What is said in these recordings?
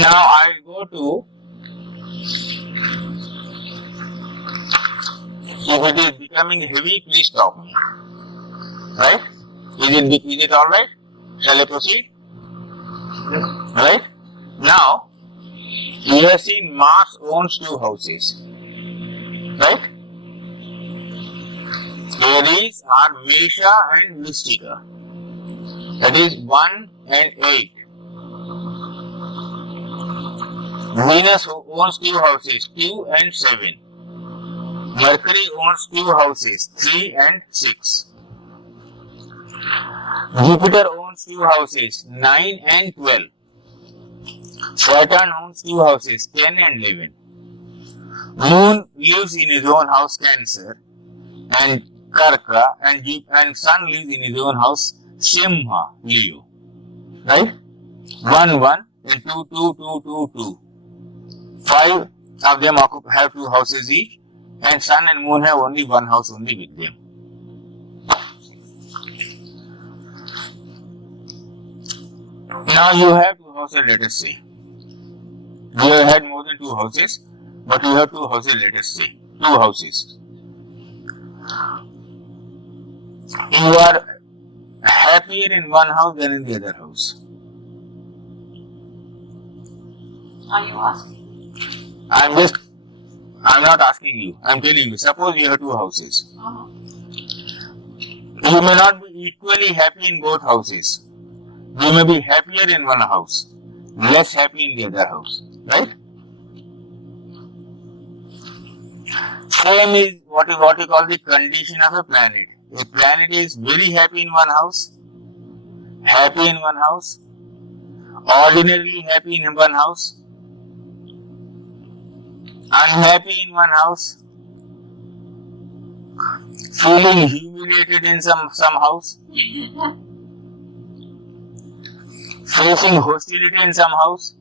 Now I will go to, if it is becoming heavy, please stop me. Right? Is it alright? Shall I proceed? Yes. Right? Now, you have seen Mars owns 2 houses. Right? Aries are Mesha and Mystica. That is 1 and 8. Venus owns 2 houses, 2 and 7. Mercury owns 2 houses, 3 and 6. Jupiter owns 2 houses, 9 and 12. Saturn owns 2 houses, 10 and 11. Moon lives in his own house, Cancer, and Karka, and Sun lives in his own house, Simha, Leo. Right? 1, 1, and 2, 2, 2, 2, 2. 5 of them have 2 houses each, and Sun and Moon have only 1 house only with them. Now you have 2 houses, let us say. You have had more than 2 houses, but you have 2 houses, let us say. 2 houses. You are happier in one house than in the other house. Are you asking? I'm not asking you. I'm telling you. Suppose you have 2 houses. You may not be equally happy in both houses. You may be happier in one house, less happy in the other house. Right? Same is what you call the condition of a planet. A planet is very happy in one house, ordinarily happy in one house, unhappy in one house, feeling humiliated in some house, facing hostility in some house.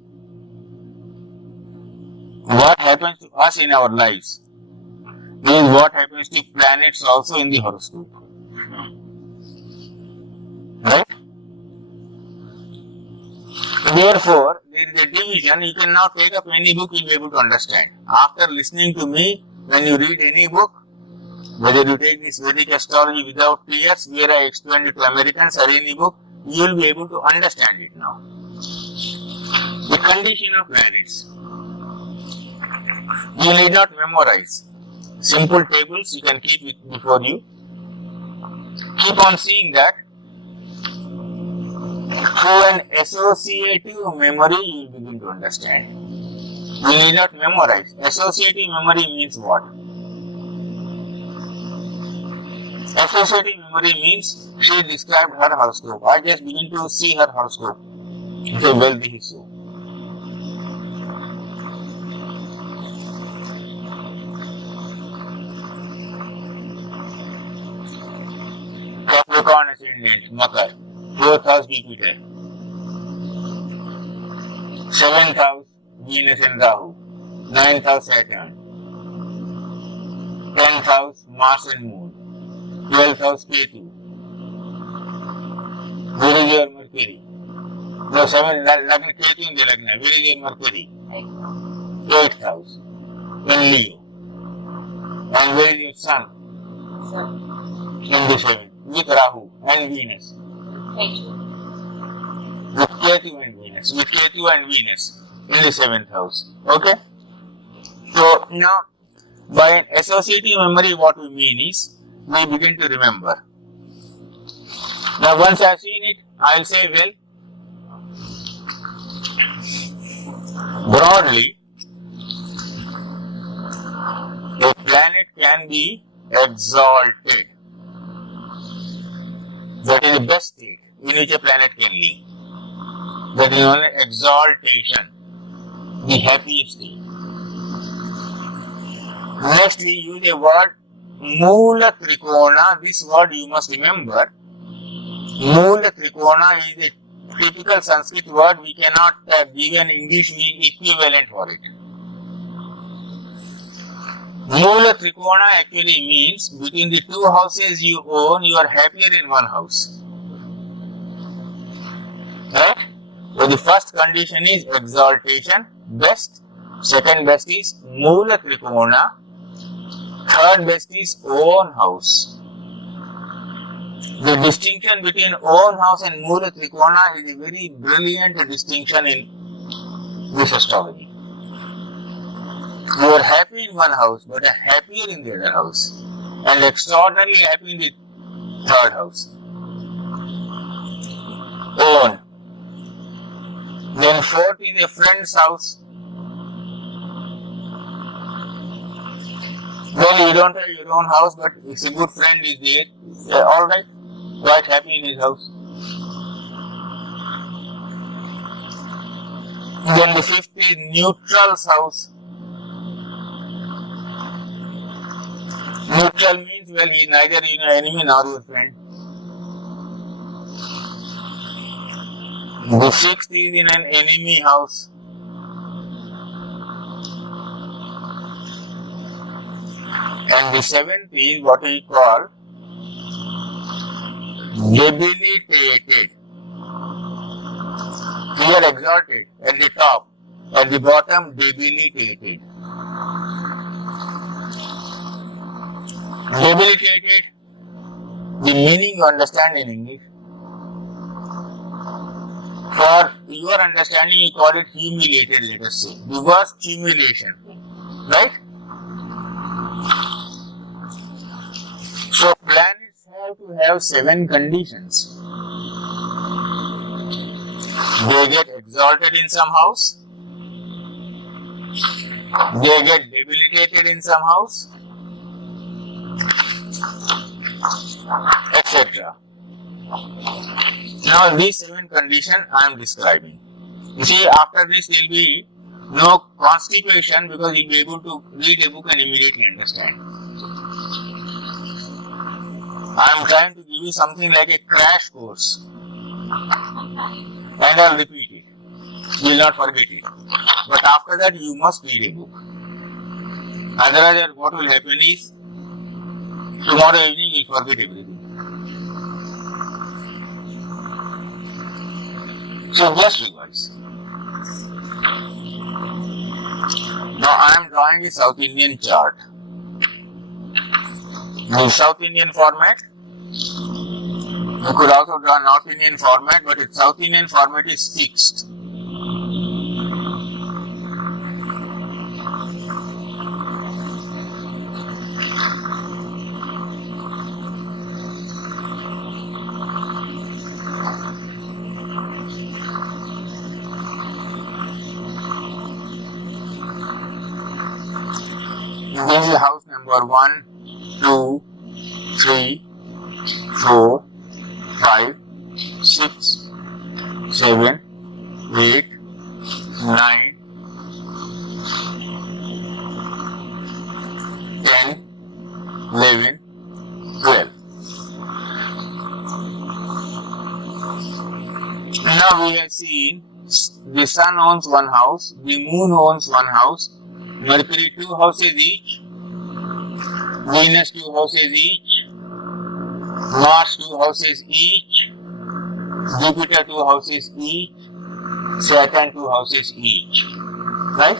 What happens to us in our lives is what happens to planets also in the horoscope. Right? Therefore, there is a division. You can now take up any book, you will be able to understand. After listening to me, when you read any book, whether you take this Vedic astrology without tears, where I explained it to Americans, or any book, you will be able to understand it now. The condition of planets. You need not memorize. Simple tables you can keep before you. Keep on seeing that. Through an associative memory, you will begin to understand. You need not memorize. Associative memory means what? Associative memory means she described her horoscope. I just begin to see her horoscope. Okay, well, this is so. Capricorn ascendant, Makar. 4th house Jupiter. 7th house Venus and Rahu. 9th house Saturn. 10th house Mars and Moon. 12th house Ketu. Where is your Mercury? No, 7th, Lagna, Ketu in the Lagna. Where is your Mercury? 8th house. In Leo. And where is your Sun? In the 7th. With Rahu and Venus. With Ketu and Venus. With Ketu and Venus in the 7th house. Okay? So now, by an associative memory, what we mean is, we begin to remember. Now, once I have seen it, I will say, well, broadly, a planet can be exalted. That is the best state in which a planet can live. That is only exaltation, the happiest state. Next, we use a word Mula Trikona. This word you must remember. Mula Trikona is a typical Sanskrit word. We cannot give an English equivalent for it. Mula Trikona actually means between the 2 houses you own, you are happier in one house. Right? So the first condition is exaltation, best. Second best is Mula Trikona. Third best is own house. The distinction between own house and Mula Trikona is a very brilliant distinction in this astrology. You are happy in one house, but happier in the other house, and extraordinarily happy in the third house. Own. Then fourth is a friend's house. Well, you don't have your own house, but if a good friend is there, all right, quite happy in his house. Then the fifth is neutral's house. Neutral means, well, he is neither your enemy nor your friend. The sixth is in an enemy house. And the seventh is what we call debilitated. Here exalted at the top, at the bottom debilitated. Debilitated, the meaning you understand in English. For your understanding, you call it humiliated, let us say. The word humiliation, right? So planets have to have 7 conditions. They get exalted in some house. They get debilitated in some house, etc. Now these 7 conditions I am describing. You see, after this there will be no constipation because you will be able to read a book and immediately understand. I am trying to give you something like a crash course, and I will repeat it. You will not forget it. But after that you must read a book. Otherwise what will happen is, tomorrow evening you will forget everything. So just revise. Now I am drawing a South Indian chart. The South Indian format. You could also draw North Indian format, but the South Indian format is fixed. This is house number 1, 2, 3, 4, 5, 6, 7, 8, 9, 10, 11, 12. Now we have seen the sun owns one house, the moon owns one house, Mercury 2 houses each, Venus 2 houses each, Mars 2 houses each, Jupiter 2 houses each, Saturn 2 houses each. Right?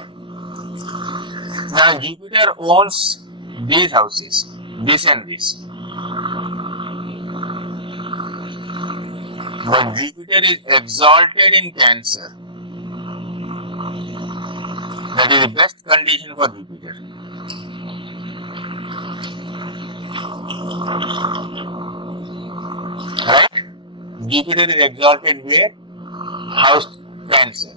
Now Jupiter owns these houses, this and this. But Jupiter is exalted in Cancer. That is the best condition for Jupiter. Right? Jupiter is exalted where? House Cancer.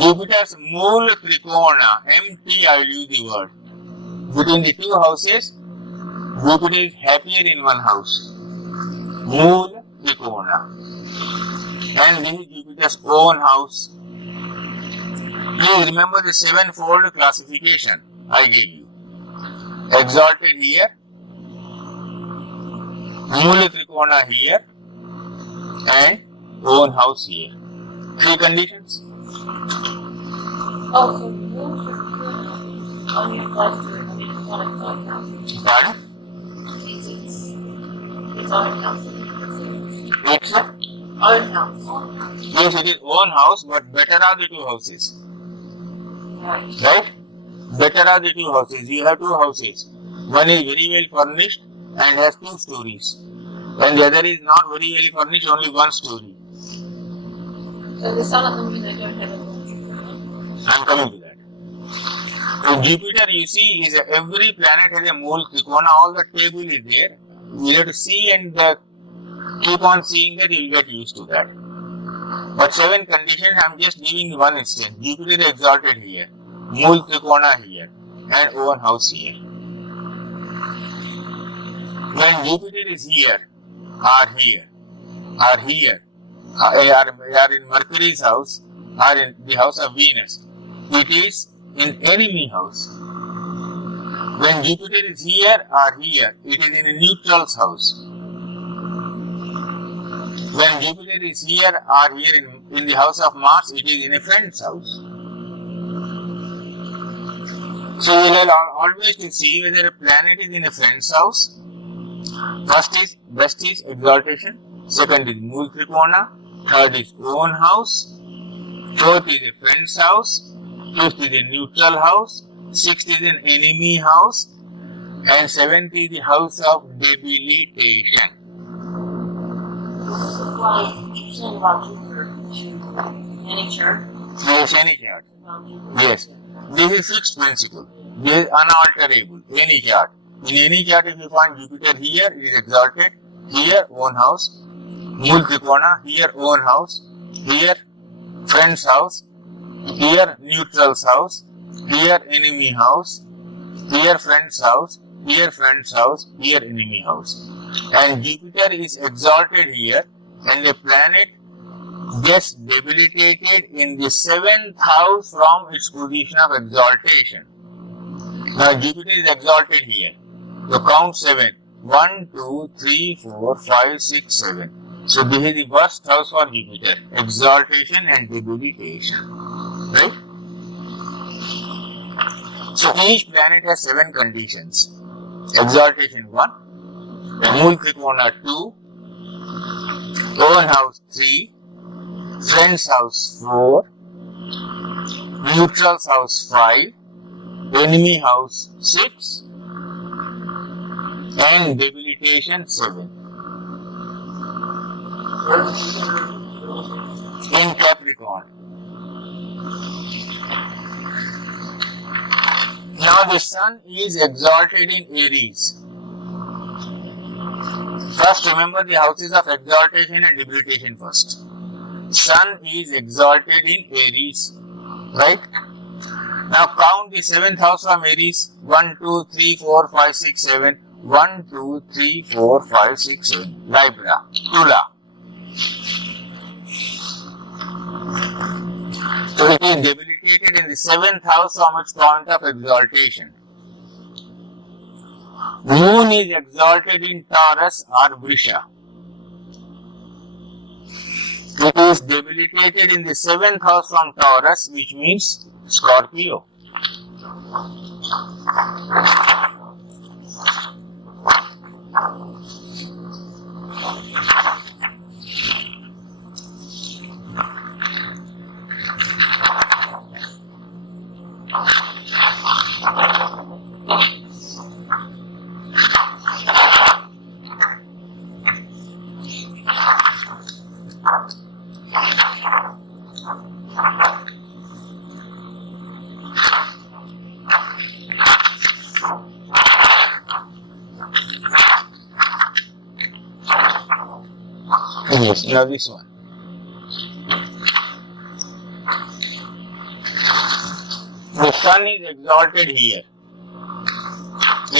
Jupiter's Mula Trikona, MT, I will use the word. Between the 2 houses, Jupiter is happier in one house. Mula Trikona. And this is Jupiter's own house. Please remember the 7-fold classification I gave you. Exalted here, Mula Trikona here, and own house here. 3 conditions. Oh, so moon should only applies to it. I mean, it's not exalted house. Pardon? It's exalted house. It's a, Own house. yes, it is own house, but better are the two houses. Right. Right? Better are the two houses. You have two houses. One is very well furnished and has 2 stories. And the other is not very well furnished, only 1 story. So the sun and the moon, they don't have a moon. I am coming to that. So Jupiter, you see, is every planet has a Mula, Trikona, all the table is there. You have to see and keep on seeing that, you will get used to that. But 7 conditions, I am just giving one instance. Jupiter is exalted here, Mula, Trikona here, and own house here. When Jupiter is here, are in Mercury's house, are in the house of Venus, it is in enemy house. When Jupiter is here, it is in a neutral's house. When Jupiter is here, in the house of Mars, it is in a friend's house. So you will always to see whether a planet is in a friend's house. Best is exaltation. Second is Mula Trikona. Third is own house. Fourth is a friend's house. Fifth is a neutral house. Sixth is an enemy house. And seventh is the house of debilitation. This is what you're saying about Jupiter to any chart. Yes, any chart. Yes. This is fixed principle. This is unalterable. Any chart. In any chart, if you find Jupiter here, it is exalted. Here, own house. Mula Trikona, here, own house. Here, friend's house. Here, neutral's house. Here, enemy house. Here, friend's house. Here, friend's house. Here, enemy house. And Jupiter is exalted here, and the planet gets debilitated in the 7th house from its position of exaltation. Now, Jupiter is exalted here. So count 7. 1, 2, 3, 4, 5, 6, 7. So this is the worst house for Jupiter. Exaltation and debilitation. Right? So each planet has 7 conditions. Exaltation 1. Mula Trikona 2. Own house 3. Friend's house 4. Neutral's house 5. Enemy house 6. And debilitation 7. In Capricorn. Now the sun is exalted in Aries. First remember the houses of exaltation and debilitation first. Sun is exalted in Aries. Right? Now count the 7th house from Aries. 1, 2, 3, 4, 5, 6, 7. 1, 2, 3, 4, 5, 6, 7. Libra, Mula. So it is debilitated in the 7th house from its point of exaltation. Moon is exalted in Taurus or Vrisha. It is debilitated in the 7th house from Taurus, which means Scorpio. Yes, now this one. The sun is exalted here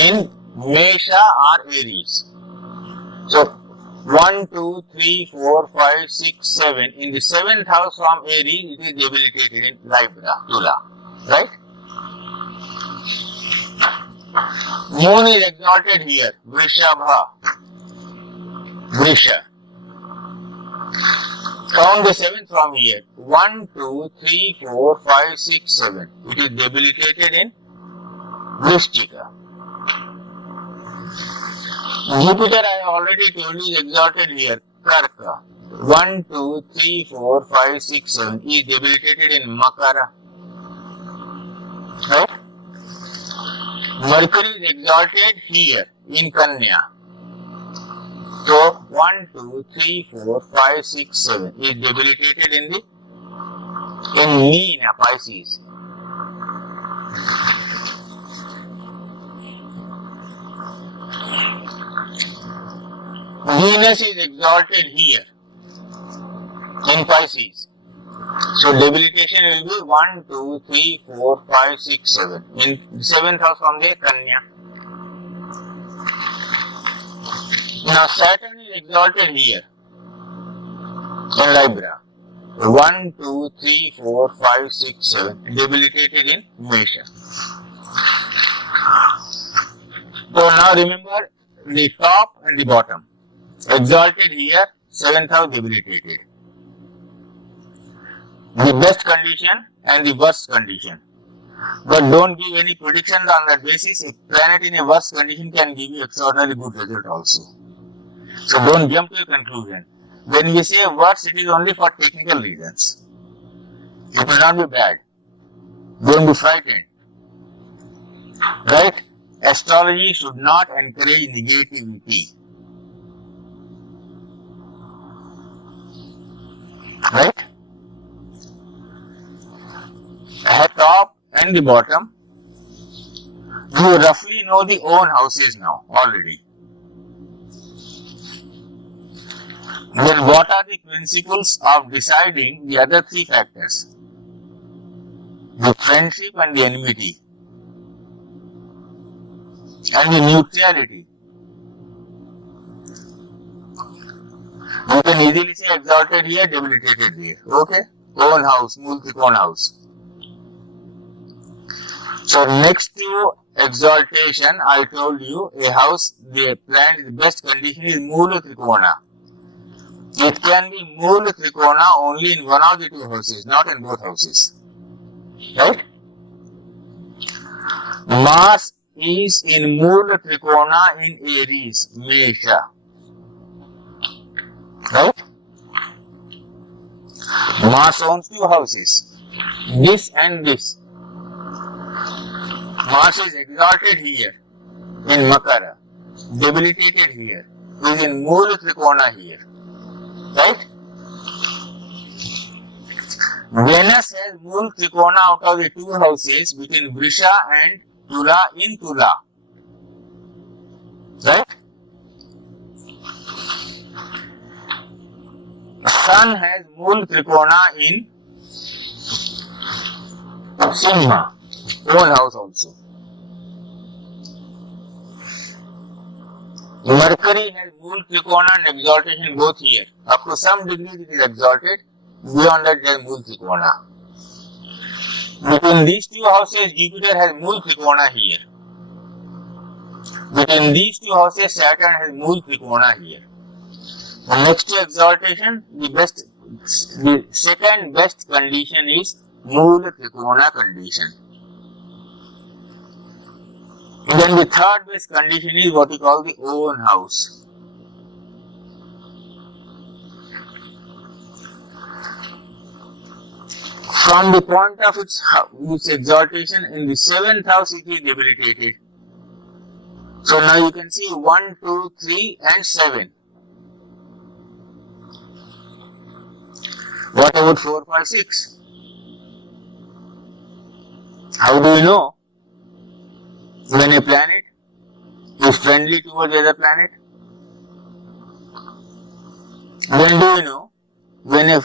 in Mesha or Aries. So 1, 2, 3, 4, 5, 6, 7. In the 7th house from Aries, it is debilitated in Libra, Mula. Right? Moon is exalted here, Vrishabha. Vrisha. Count the 7th from here. 1, 2, 3, 4, 5, 6, 7. It is debilitated in Vrishchika. Jupiter, I already told you, is exalted here. Karka. 1, 2, 3, 4, 5, 6, 7 is debilitated in Makara. Right? Mercury is exalted here in Kanya. So 1, 2, 3, 4, 5, 6, 7 is debilitated in Meena, Pisces. Venus is exalted here in Pisces. So debilitation will be 1, 2, 3, 4, 5, 6, 7. In 7th house from the Kanya. Now Saturn is exalted here in Libra. 1, 2, 3, 4, 5, 6, 7. Debilitated in Mesha. So now remember the top and the bottom. Exalted here, 7th house debilitated. The best condition and the worst condition. But don't give any predictions on that basis. A planet in a worst condition can give you extraordinarily good result also. So don't jump to a conclusion. When we say worst, it is only for technical reasons. It will not be bad. Don't be frightened. Right? Astrology should not encourage negativity. Right? At top and the bottom, you roughly know the own houses now already. Then what are the principles of deciding the other three factors? The friendship and the enmity. And the neutrality. You can easily say exalted here, debilitated here. Okay? Own house, Mula Trikona house. So next to exaltation, I told you a house, the planet, the best condition is Mula Trikona. It can be Mula Trikona only in one of the two houses, not in both houses. Right? Mars is in Mula Trikona in Aries, Mesha. Right? Mars owns two houses, this and this. Mars is exalted here in Makara, debilitated here, is in Mula Trikona here. Right? Venus has Mula Trikona out of the two houses between Vrisha and Tula in Tula. Right? Sun has Mula Trikona in Simha, own house also. Mercury has Mula Trikona and exaltation both here. Up to some degree it is exalted, beyond that there is Mula Trikona. Between these two houses, Jupiter has Mula Trikona here. Between these two houses, Saturn has Mula Trikona here. Next to exaltation, the second best condition is Mula Trikona condition. Then the third best condition is what we call the own house. From the point of its exaltation, in the 7th house it is debilitated. So now you can see 1, 2, 3 and 7. What about 4, 5, 6? How do you know when a planet is friendly towards the other planet? When do you know when a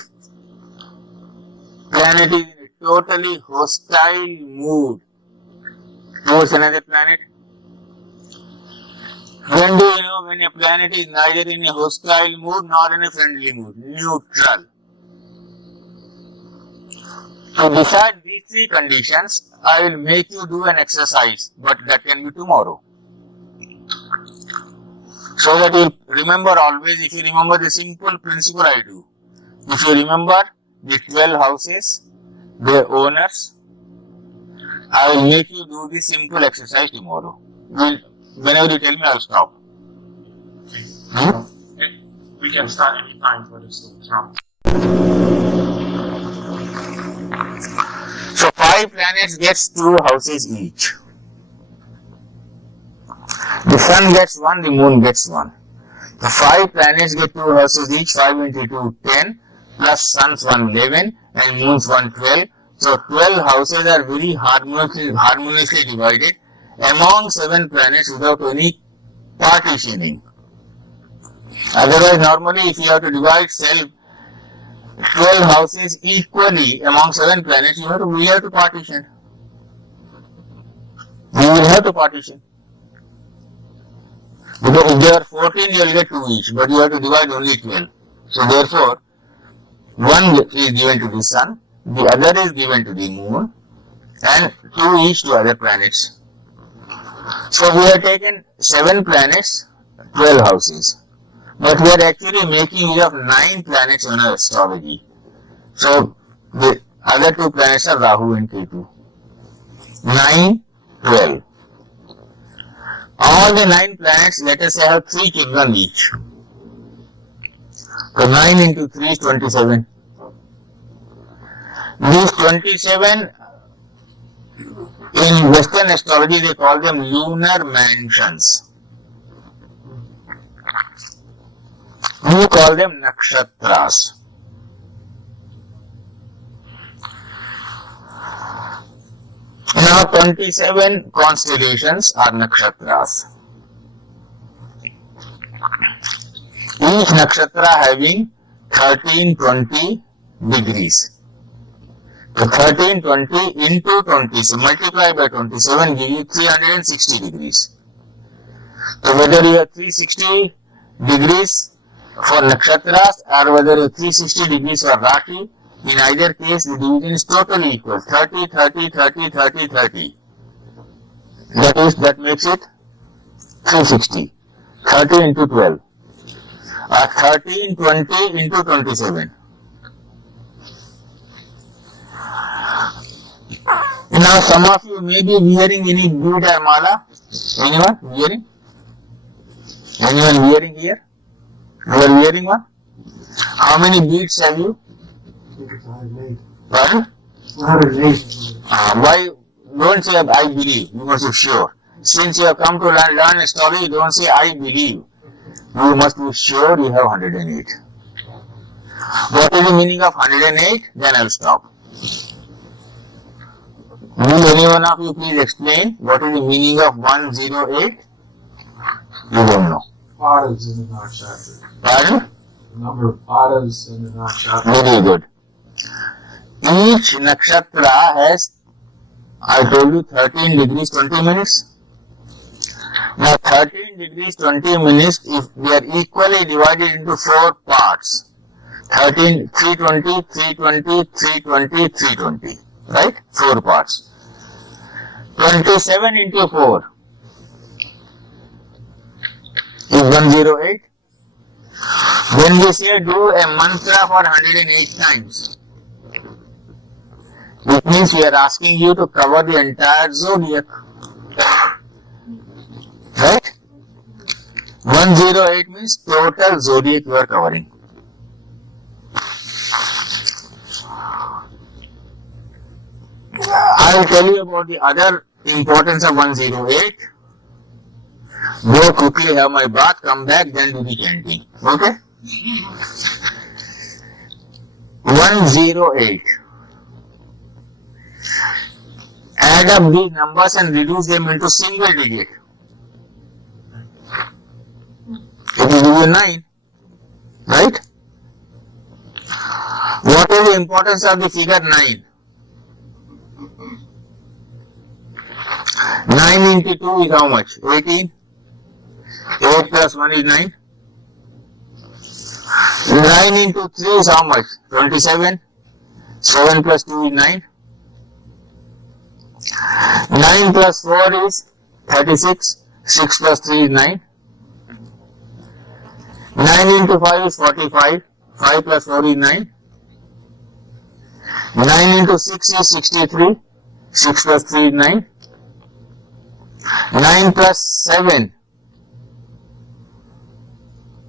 planet is in a totally hostile mood towards another planet? When do you know when a planet is neither in a hostile mood nor in a friendly mood? Neutral. To decide these three conditions, I will make you do an exercise, but that can be tomorrow. So that you remember always, if you remember the simple principle I do. If you remember the 12 houses, their owners, I will make you do this simple exercise tomorrow. Whenever you tell me, I will stop. We We can start any time for this to count. So 5 planets gets 2 houses each. The sun gets 1, the moon gets 1. The 5 planets get 2 houses each, 5 into 2, 10, plus sun's 1, 11, and moon's 1, 12. So 12 houses are very harmoniously divided among 7 planets without any partitioning. Otherwise, normally if you have to divide 12 houses equally among 7 planets, we have to partition. We will have to partition. Because if there are 14, you will get 2 each, but you have to divide only 12. So therefore, 1 is given to the sun, the other is given to the moon, and 2 each to other planets. So we have taken 7 planets, 12 houses. But we are actually making use of 9 planets in our astrology. So the other 2 planets are Rahu and Ketu. 9, 12. All the 9 planets, let us say, have 3 children each. So 9 into 3 is 27. These 27, in Western astrology, they call them lunar mansions. We call them nakshatras. Now 27 constellations are nakshatras. Each nakshatra having 1320 degrees. So 1320 into 20, so multiply by 27 gives you 360 degrees. So whether you have 360 degrees for nakshatras or whether you have 360 degrees for Rashi, in either case the division is totally equal. 30, 30, 30, 30, 30. That makes it 360. 30 into 12. 1320 into 27. Now some of you may be wearing any bead or mala. Anyone wearing? Anyone wearing here? You are wearing one? How many beads have you? 108. Pardon? 108. Why don't say I believe? You must be sure. Since you have come to learn astrology, don't say I believe. You must be sure you have 108. What is the meaning of 108? Then I will stop. Will any one of you please explain what is the meaning of 108? You don't know. Padas in the nakshatra. Pardon? The number of padas in the nakshatra. Very good. Each nakshatra has, I told you, 13 degrees 20 minutes. Now 13 degrees 20 minutes, if they are equally divided into 4 parts. 13, 320, 320, 320, 320. Right? 4 parts. 27 into 4 is 108. When we say do a mantra for 108 times, it means we are asking you to cover the entire zodiac. Right? 108 means total zodiac you are covering. I will tell you about the other importance of 108. Go quickly, have my bath, come back, then do the chanting. Okay? 108. Add up these numbers and reduce them into single digit. It will give you 9. Right? What is the importance of the figure 9? 9 into 2 is how much? 18. 8 plus 1 is 9. 9 into 3 is how much? 27. 7 plus 2 is 9. 9 plus 4 is 36. 6 plus 3 is 9. 9 into 5 is 45. 5 plus 4 is 9. 9 into 6 is 63. 6 plus 3 is 9. 9 plus 7,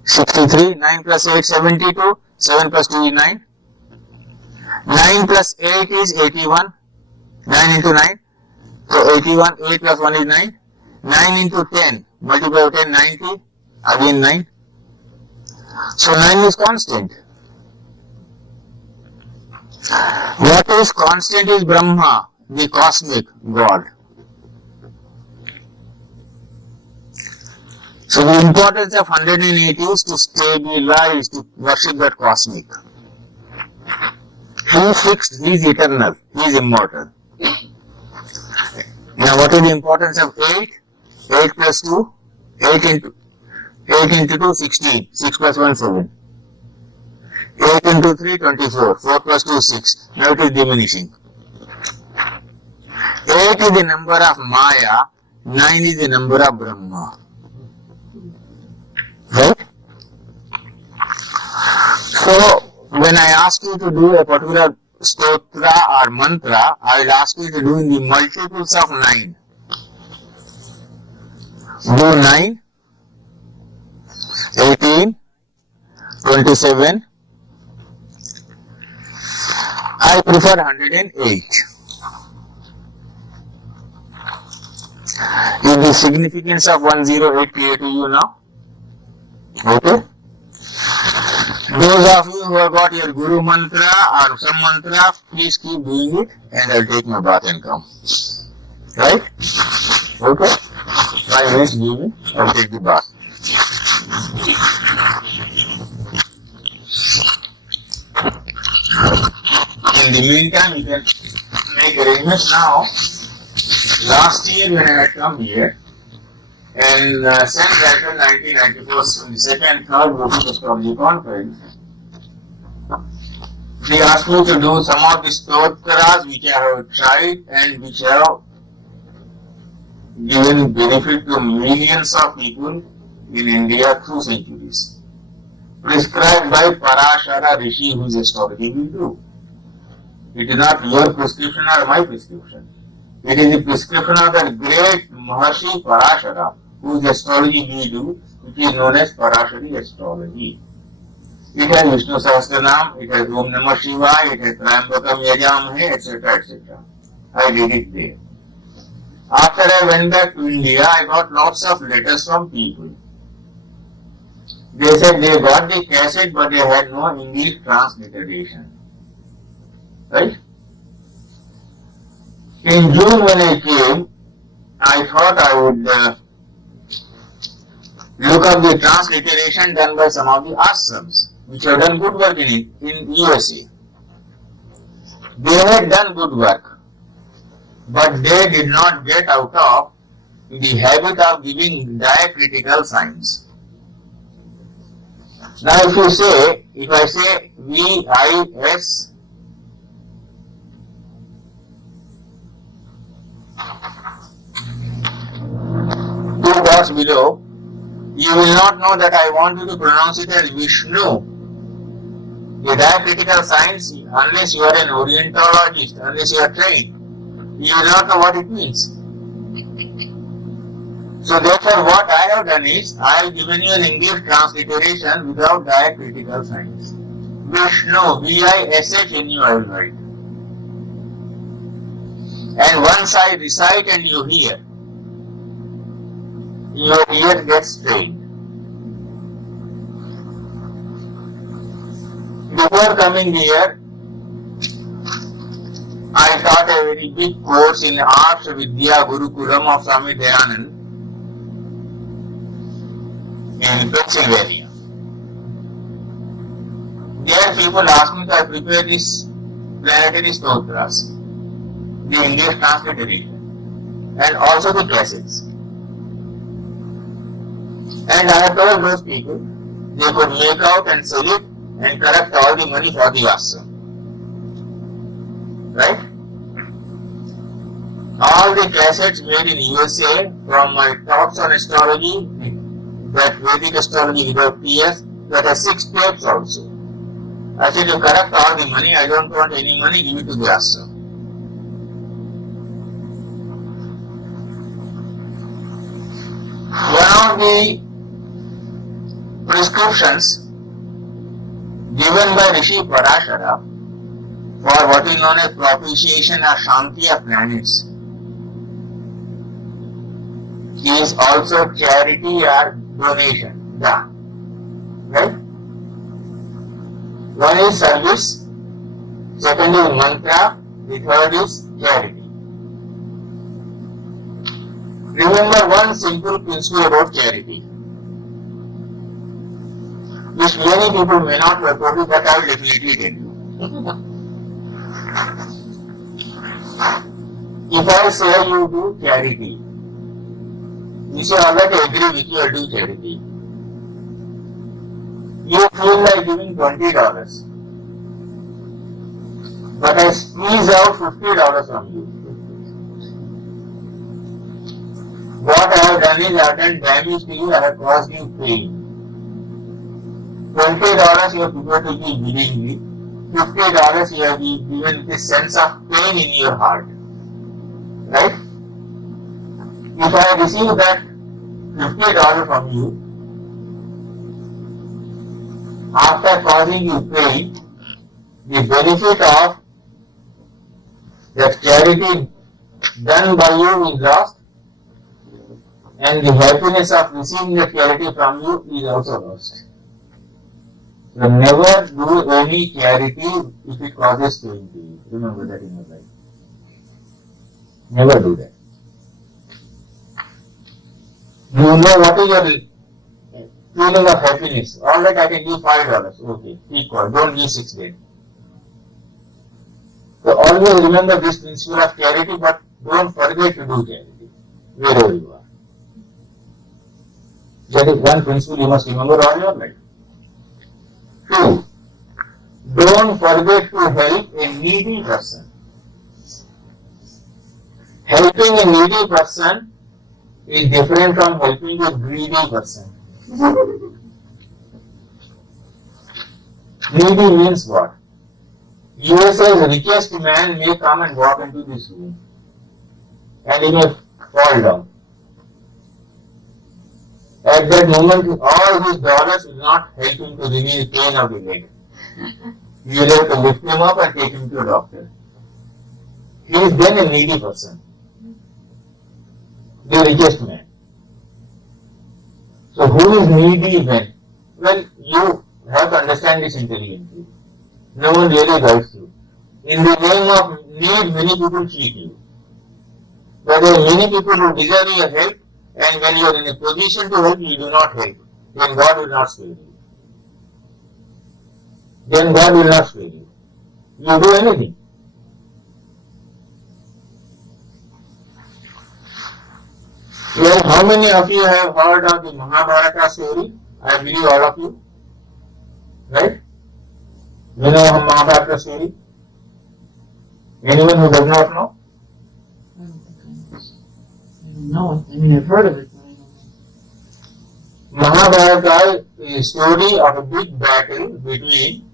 63. 9 plus 8, 72. 7 plus 2 is 9. 9 plus 8 is 81. 9 into 9. So 81. 8 plus 1 is 9. 9 into 10. Multiply by 10, 90. Again 9. So 9 is constant. What is constant is Brahma, the cosmic God. So the importance of 180 is to stabilize, to worship that cosmic. He is fixed, he is eternal, he is immortal. Now what is the importance of 8? 8 plus 2, 8 into 2, 16, 6 plus 1, 7. 8 into 3, 24, 4 plus 2, 6. Now it is diminishing. 8 is the number of Maya, 9 is the number of Brahma. Right? So, when I ask you to do a particular stotra or mantra, I will ask you to do in the multiples of 9. Do 9, 18, 27. I prefer 108. Is the significance of 108 clear to you now? Okay. Those of you who have got your Guru mantra or some mantra, please keep doing it and I'll take my bath and come. Right? Okay? 5 minutes, give me, I'll take the bath. In the meantime, you can make arrangements now. Last year when I had come here, and sent letter 1994 in the second, third Vedic Astrology conference, they asked me to do some of the stotras which I have tried and which have given benefit to millions of people in India through centuries. Prescribed by Parashara Rishi, whose astrology we do. It is not your prescription or my prescription. It is the prescription of the great Maharshi Parashara, whose astrology we do, which is known as Parashari astrology. It has Vishnu Sahasranam, it has Om Namah Shivaya, it has Trayambakam Yajamahe, etc., etc. I did it there. After I went back to India, I got lots of letters from people. They said they got the cassette but they had no English transliteration. Right? In June when I came, I thought I would look up the transliteration done by some of the ashrams, which have done good work in USA. They had done good work, but they did not get out of the habit of giving diacritical signs. Now if I say VIS, two dots below, you will not know that I want you to pronounce it as Vishnu. The diacritical signs, unless you are an Orientalist, unless you are trained, you will not know what it means. So therefore what I have done is, I have given you an English transliteration without diacritical signs. Vishnu, V-I-S-H-N-U I will write. And once I recite and you hear, your ear gets trained. Before coming here, I taught a very big course in Arts Vidya Gurukulam of Swami Dayanand in Pennsylvania. There people asked me to prepare this planetary stotras, the English transliteration, and also the cassettes. And I have told those people they could make out and sell it and collect all the money for the ashram. Right? All the cassettes made in USA from my talks on astrology, that Vedic astrology without PS, that are 6 tapes also. I said, you collect all the money, I don't want any money, give it to the ashram. One of the prescriptions given by Rishi Parashara for what is known as propitiation or Shanti of planets is also charity or donation. Da. Right? One is service, second is mantra, the third is charity. Remember one simple principle about charity, which many people may not refer to, but I will definitely tell you. If I say you do charity, you say, alright, I agree with you, I do charity. You feel like giving $20, but I squeeze out $50 from you. What I have done is I have done damage to you, I have caused you pain. $20 you have prepared to give willingly, $50 you have given this sense of pain in your heart. Right? If I receive that $50 from you, after causing you pain, the benefit of that charity done by you is lost, and the happiness of receiving the charity from you is also lost. So never do any charity if it causes pain to you. Remember that in your life. Never do that. You know what is your feeling of happiness. Alright, I can give $5. Okay, equal. Don't give $6 then. So always remember this principle of charity, but don't forget to do charity wherever you are. That is one principle you must remember all your life. 2. Don't forget to help a needy person. Helping a needy person is different from helping a greedy person. Needy means what? USA's richest man may come and walk into this room and he may fall down. At that moment, all his dollars will not help him to relieve pain of the leg. You will have to lift him up and take him to a doctor. He is then a needy person. The richest man. So who is needy when? Well, you have to understand this intelligently. No one really guides you. In the name of need, many people cheat you. But there are many people who desire your help, and when you are in a position to help, you do not help. Then God will not spare you. Then God will not spare you. You do anything. Well, how many of you have heard of the Mahabharata story? I believe all of you. Right? You know Mahabharata story? Anyone who does not know? I don't think I don't know it. I mean, I've heard of it, but I don't. Mahabharata is a story of a big battle between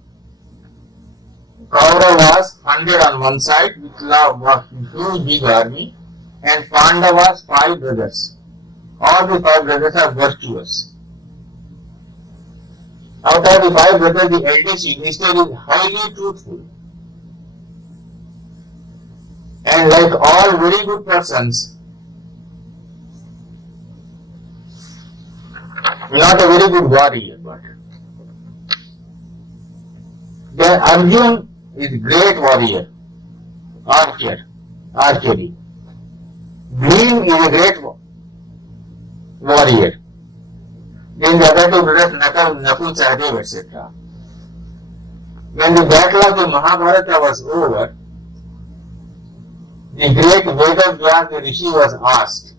Kauravas 100 on one side with a huge big army, and Pandavas 5 brothers. All the 5 brothers are virtuous. Out of the 5 brothers, the eldest Yudhishthira is highly truthful. And like all very good persons, not a very good warrior, but then Arjun is a great warrior, archery. Bhim is a great warrior. Then the other 2 brothers, Nakul, Sahadev, etc. When the battle of the Mahabharata was over, the great Vedic the Rishi was asked,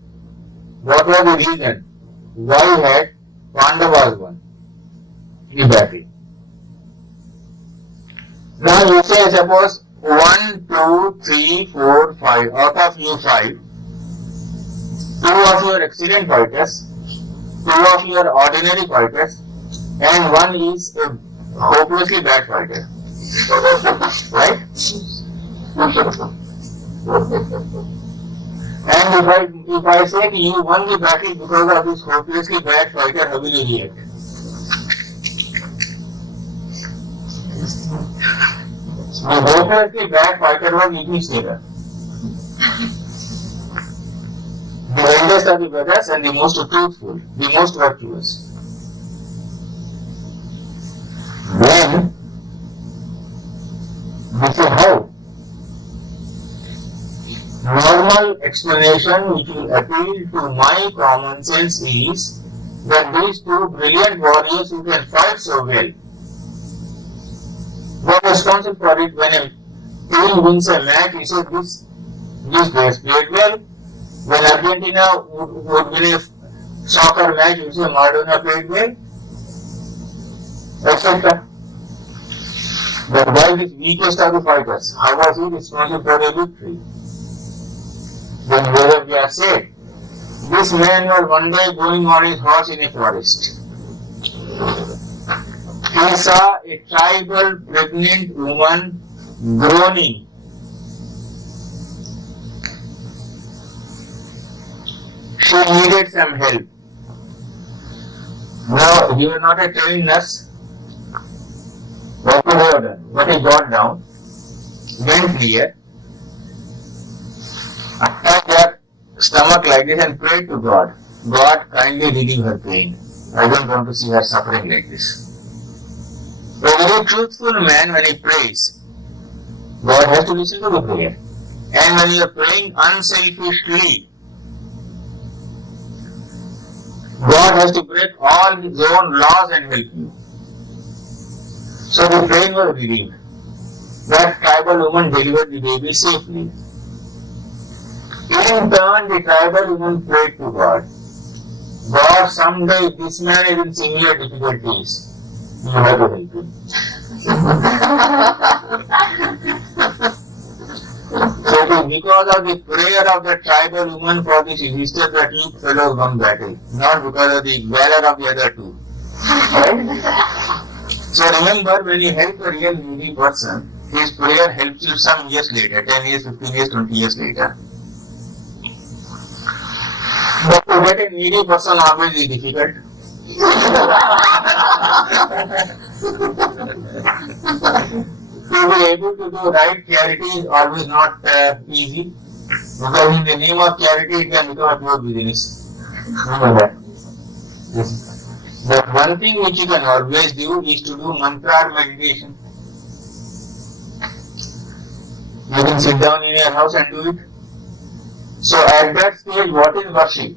what was the reason? Why had Pandavas won the battle? Now you say, suppose 1, 2, 3, 4, 5, out of you 5, 2 of you are excellent fighters, 2 of you are ordinary fighters, and 1 is a hopelessly bad fighter. Right? And if I say to you won the battle because of this hopelessly bad fighter, how will you react? hopelessly bad fighter was Yudhishthira. The eldest of the brothers and the most truthful, the most virtuous. Then, this is how. Normal explanation which will appeal to my common sense is that these two brilliant warriors who can fight so well were responsible for it. When a team wins a match, he says this guys played well. When Argentina would win a soccer match, he says Maradona played well, etc. But why this weakest of the fighters? How was he responsible for a victory? Then Vedic said, this man was one day going on his horse in a forest. He saw a tribal pregnant woman groaning. She needed some help. Now, you are not a trained nurse. What could have done? What he got down, went near, attacked her stomach like this and prayed to God. God, kindly relieve her pain. I don't want to see her suffering like this. A very truthful man, when he prays, God has to listen to the prayer. And when you are praying unselfishly, God has to break all his own laws and help you. So the pain was relieved. That tribal woman delivered the baby safely. In turn, the tribal woman prayed to God. God, someday if this man is in similar difficulties, you have to help him. So it is because of the prayer of the tribal woman for this sister that you fellows won battle, not because of the valor of the other two. Right? So remember, when you help a real needy person, his prayer helps you some years later, 10 years, 15 years, 20 years later. But to get a needy person always is difficult. To be able to do right charity is always not easy. Because in the name of charity, it can become a pure business. Remember that. Yes. But one thing which you can always do is to do mantra meditation. You can sit down in your house and do it. So at that stage, what is worship?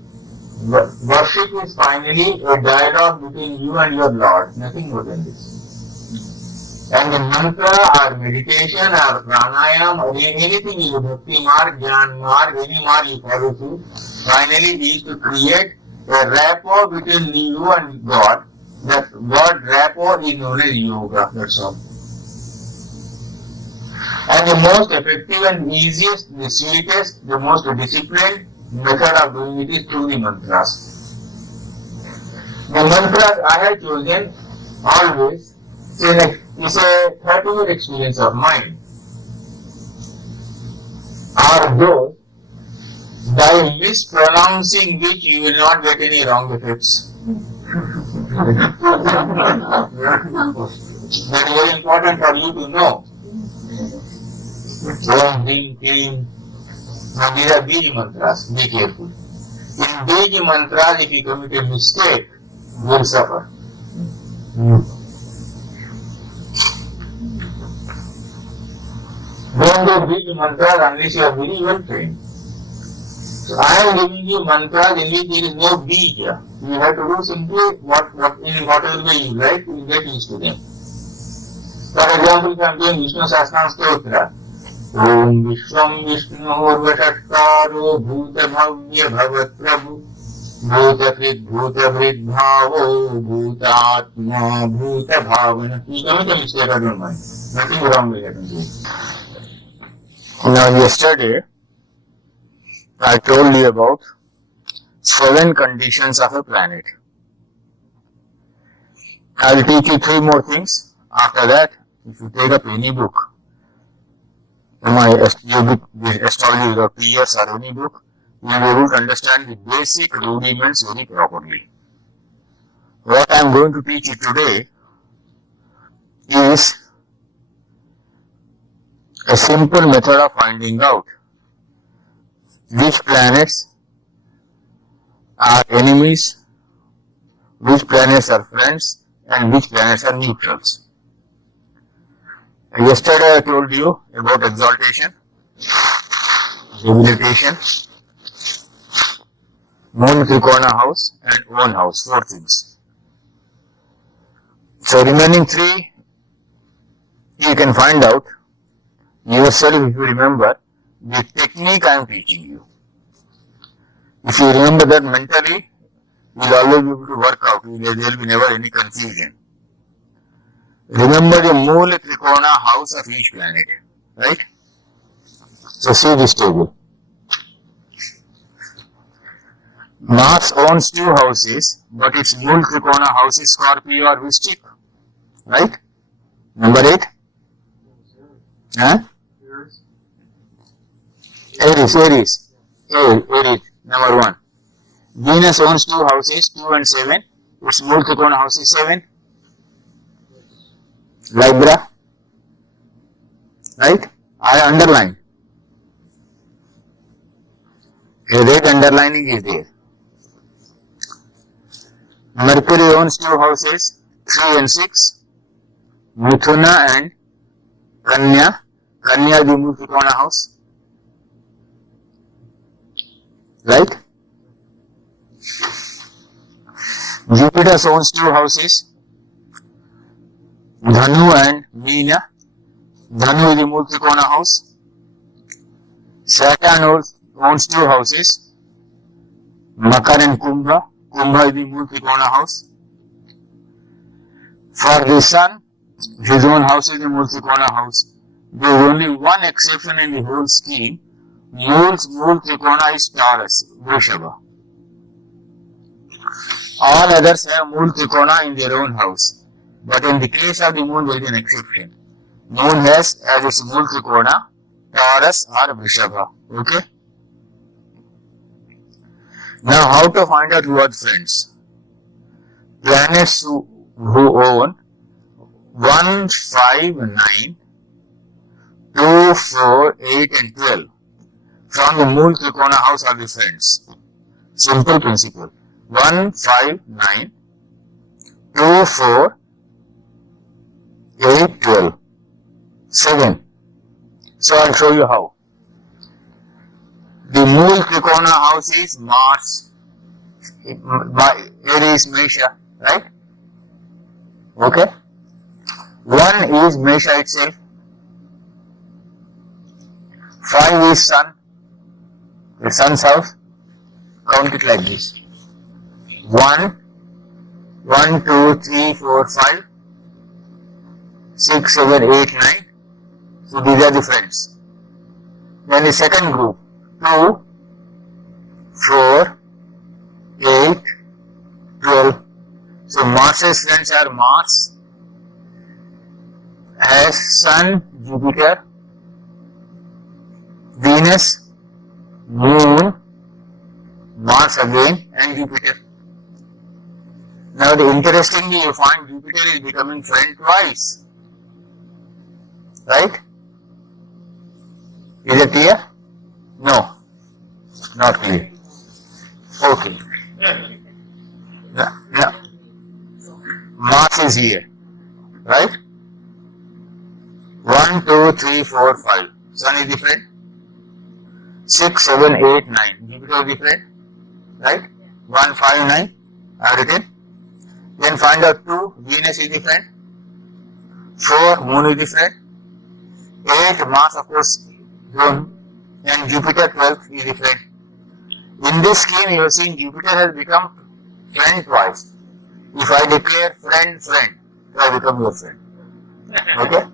Worship is finally a dialogue between you and your Lord, nothing more than this. And the mantra or meditation or pranayam or anything you bhakti marg, jnan marg, any marg you follow through, finally is to create a rapport between you and God. That God rapport is known as yoga, that's all. And the most effective and easiest, the sweetest, the most disciplined method of doing it is through the mantras. The mantras I have chosen always is a 30-year experience of mine. Are those by mispronouncing which you will not get any wrong effects. That is very important for you to know. Om, Hrim, Klim. Now these are Biji mantras. Be careful. In Biji mantras, if you commit a mistake, you will suffer. Don't do Biji mantras unless you are very well trained. So I am giving you mantras in which there is no bija. You have to do simply in whatever way you like, you get used to them. For example, if I am doing Vishnu Sahasranam Stotra, Om Vishwam Vishnuhurvashatkaro Bhuta Bhavya Bhavat Prabhu Bhuta Krit Bhuta Vrit Bhavo Bhuta Atma Bhuta Bhavana. You commit a mistake, I don't mind. Nothing wrong with it. Now yesterday, I told you about 7 conditions of a planet. I will teach you 3 more things. After that, if you take up any book, my astrology or PS or any book, you will be able to understand the basic rudiments very properly. What I am going to teach you today is a simple method of finding out which planets are enemies, which planets are friends, and which planets are neutrals. Yesterday I told you about exaltation, debilitation, moon Trikona house, and own house, 4 things. So remaining 3 you can find out yourself if you remember the technique I am teaching you. If you remember that mentally, you will always be able to work out. There will be never any confusion. Remember the Mula Trikona house of each planet, right? So see this table. Mars owns 2 houses, but its Mula Trikona house is Scorpio or Vishtik, right? Number 8? Huh? Aries. Number 1. Venus owns 2 houses, 2 and 7. Its Mula Trikona house is 7. Libra, right? I underline. A red underlining is there. Mercury owns 2 houses, 3 and 6. Mithuna and Kanya. Kanya is the Mula Trikona house. Right? Jupiter owns 2 houses, Dhanu and Meena. Dhanu is the Mula Trikona house. Saturn owns 2 houses, Makar and Kumbha. Kumbha is the Mula Trikona house. For the Sun, his own house is the Mula Trikona house. There is only one exception in the whole scheme. Mula Trikona is Taurus, Vrishabha. All others have Mula Trikona in their own house. But in the case of the moon, there is an exception. Moon has as its Mula Trikona, Taurus or Vrishabha. Okay? Now, how to find out who are friends? Planets who own 1, 5, 9, 2, 4, 8 and 12 from the Mula Trikona house are the friends. Simple principle. 1, 5, 9, 2, 4, 8, 12, 7. So I'll show you how. The Mula Trikona house is Mars, Aries, Mesha, right? Okay. 1 is Mesha itself. 5 is Sun, the Sun's house. Count it like this. 1, 1, 2, 3, 4, 5, 6, 7, 8, 9. So these are the friends. Then the second group, 2, 4, 8, 12. So Mars's friends are Mars, has Sun, Jupiter, Venus, Moon, Mars again and Jupiter. Now the interestingly you find Jupiter is becoming friend twice. Right? Is it clear? No. Not clear. Okay. Now, Mars is here. Right? 1, 2, 3, 4, 5. Sun is different. 6, 7, 8, 9. Jupiter is different. Right? 1, 5, 9. I have written. Then find out 2. Venus is different. 4. Moon is different. 8. Mars of course. And Jupiter 12 is different. In this scheme you have seen Jupiter has become friend twice. If I declare friend, so I become your friend. Okay?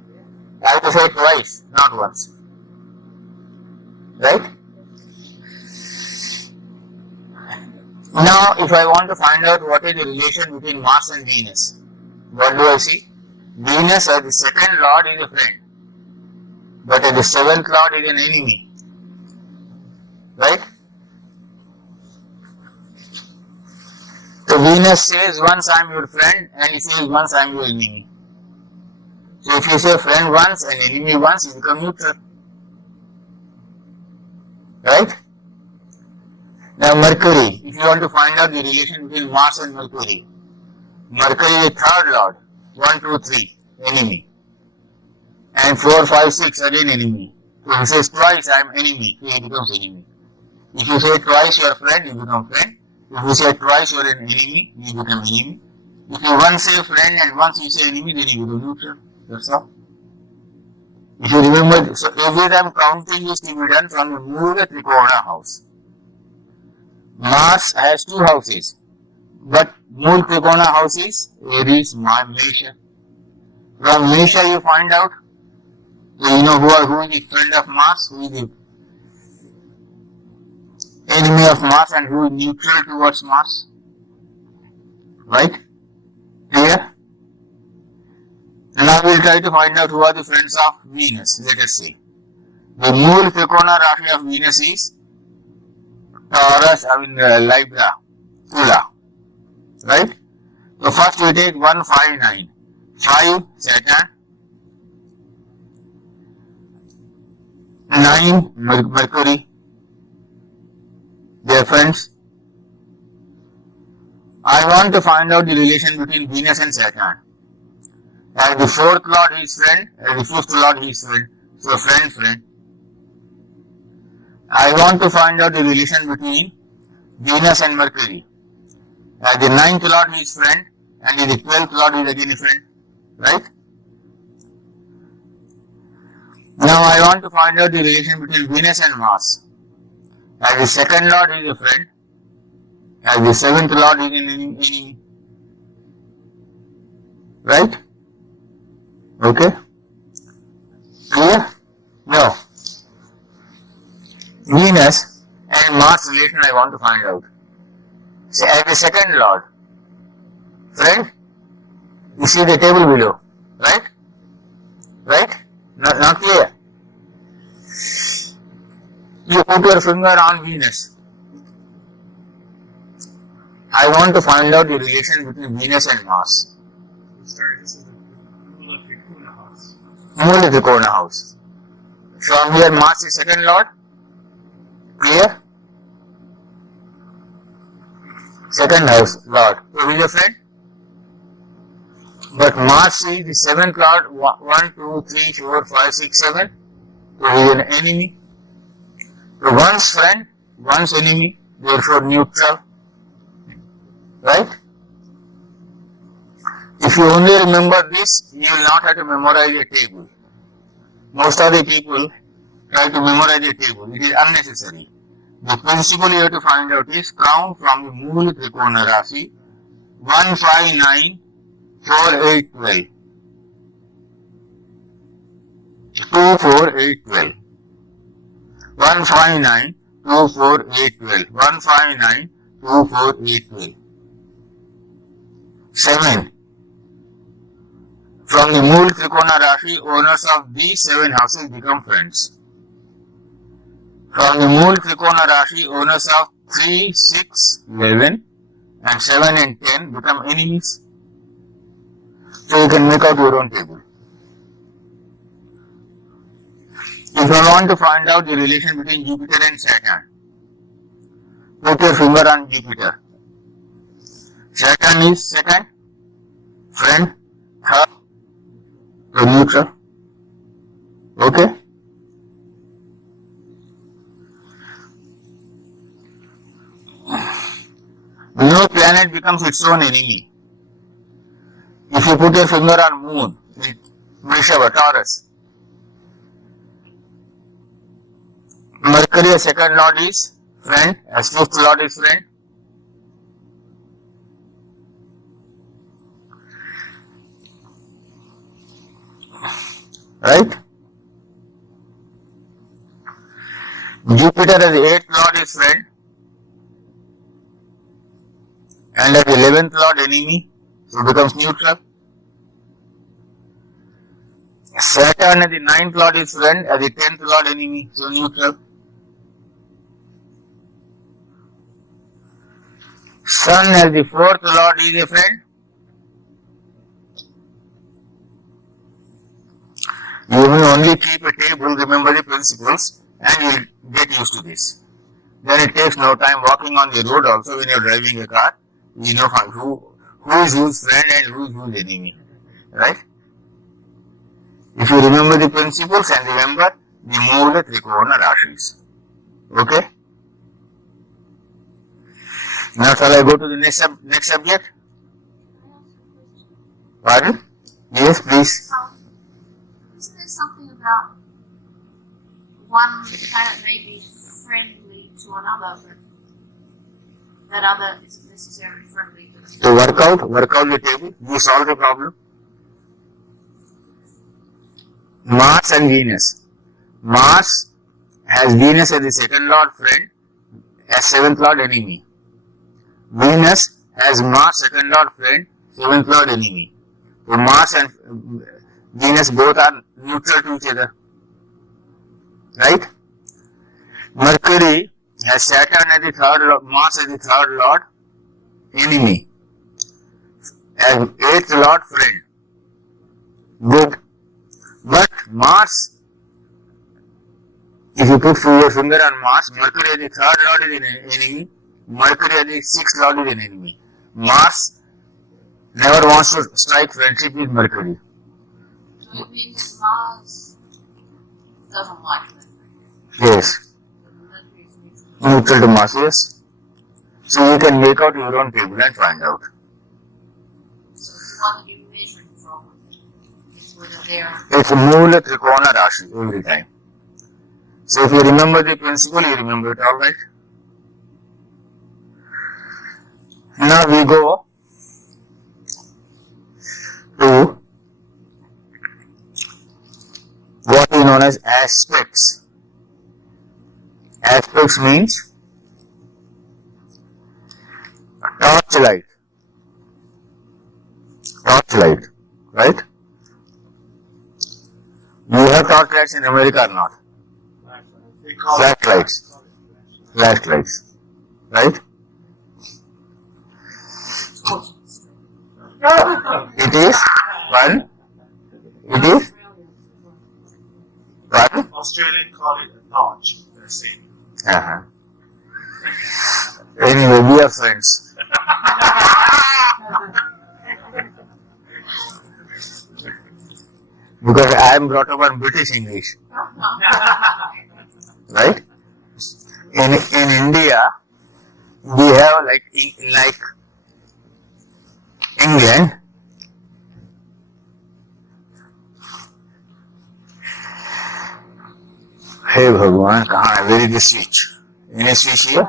I have to say it twice, not once. Right? Now, if I want to find out what is the relation between Mars and Venus, what do I see? Venus as the second lord is a friend, but as the seventh lord is an enemy. Right? So Venus says once I am your friend and he says once I am your enemy. So if you say friend once and enemy once, you become neutral. Right? Now Mercury, if you want to find out the relation between Mars and Mercury, Mercury is the third lord, 1, 2, 3, enemy. And 4, 5, 6, again enemy. If he says twice, I am enemy, he becomes enemy. If you say twice you are friend, you become friend. If you say twice you are an enemy, you become enemy. If you once say friend and once you say enemy, then you become neutral. That's all. If you remember, so every time counting is to be done from the Mula Trikona house. Mars has 2 houses, but Mula Trikona house is Aries, Mesha. From Mesha you find out, you know who is the friend of Mars, who is the enemy of Mars, and who is neutral towards Mars. Right? Clear? Now we will try to find out who are the friends of Venus. Let us see. The Mula Trikona Rashi of Venus is Taurus, Libra, Mula. Right? So first we take 1, 5, 9. 5, Saturn. 9, Mercury. They are friends. I want to find out the relation between Venus and Saturn. As the 4th lord is friend, as the 5th lord is friend. So friend, friend. I want to find out the relation between Venus and Mercury. As the 9th lord is friend, and the 12th lord is again a friend. Right? Now I want to find out the relation between Venus and Mars. As the 2nd lord is a friend, as the 7th lord is an enemy. Right? Okay? Clear? Now, Venus and Mars relation I want to find out. So as the 2nd lord, friend, you see the table below, right? Right? Not clear. You put your finger on Venus. I want to find out the relation between Venus and Mars. Sorry, this is the Mula Trikona house. Mula Trikona house. From here Mars is 2nd lord. Clear? 2nd house lord. So who is a friend? But Mars is the 7th lord, 1, 2, 3, 4, 5, 6, 7. So he is an enemy. So one's friend, one's enemy, therefore neutral. Right? If you only remember this, you will not have to memorize a table. Most of the people try to memorize a table. It is unnecessary. The principle you have to find out is count from the Mula Trikona Rashi 1, 5, 9, 4, 8, 12. 2, 4, 8, 12. 1, 5, 9, 2, 4, 8, 12. 1, 5, 9, 2, 4, 8, 12. 7. From the Mula Trikona Rashi, owners of these 7 houses become friends. From the Mula Trikona Rashi, owners of 3, 6, 11 and 7 and 10 become enemies. So you can make out your own table. If you want to find out the relation between Jupiter and Saturn, put your finger on Jupiter. Saturn is 2nd, friend, 3rd, so neutral. Okay? No planet becomes its own enemy. If you put your finger on Moon, Vrishabha, Taurus, Mercury, 2nd lord is friend, as 5th lord is friend. Right? Jupiter as the 8th lord is friend, and as the 11th lord enemy, so becomes neutral. Saturn as the 9th lord is friend, as the 10th lord enemy, so neutral. Sun as the 4th lord is a friend. You will only keep a table, remember the principles. and you'll get used to this. Then it takes no time walking on the road also when you're driving a car. You know who is whose friend and who is whose enemy. Right? If you remember the principles and remember the Mula Trikona Rashis. Okay? Now shall I go to the next subject? Pardon? Yes, please. Isn't there something about one planet may be friendly to another, but that other isn't necessarily friendly to the So work out the table. You solve the problem. Mars and Venus. Mars has Venus as the second lord friend, as seventh lord enemy. Venus has Mars second lord friend, seventh lord enemy. So Mars and Venus both are neutral to each other. Right? Mercury has Saturn as the third lord, Mars as the third lord enemy, as eighth lord friend. Good. But Mars, if you put your finger on Mars, Mercury as the third lord is an enemy, Mercury as the sixth lord is an enemy. Mars never wants to strike friendship with Mercury. So it means Mars doesn't like them. Yes. Mercury's Neutral to Mars, yes. So you can make out your own table and find out. So the one that you're measuring from is whether they're It's Mula Trikona Rashi every time. So if you remember the principle, you remember it, alright? Now we go to what is known as aspects. Aspects means torchlight. Torchlight, right? You have torchlights in America or not? Flashlights. Flashlights, right? It is one. It is one. Australian call it a torch. They're saying. Uh-huh. Anyway, we are friends. Because I am brought up on British English, right? In India, we have like England. Hey Bhagwan, कहाँ है? Where is the switch? Any switch here?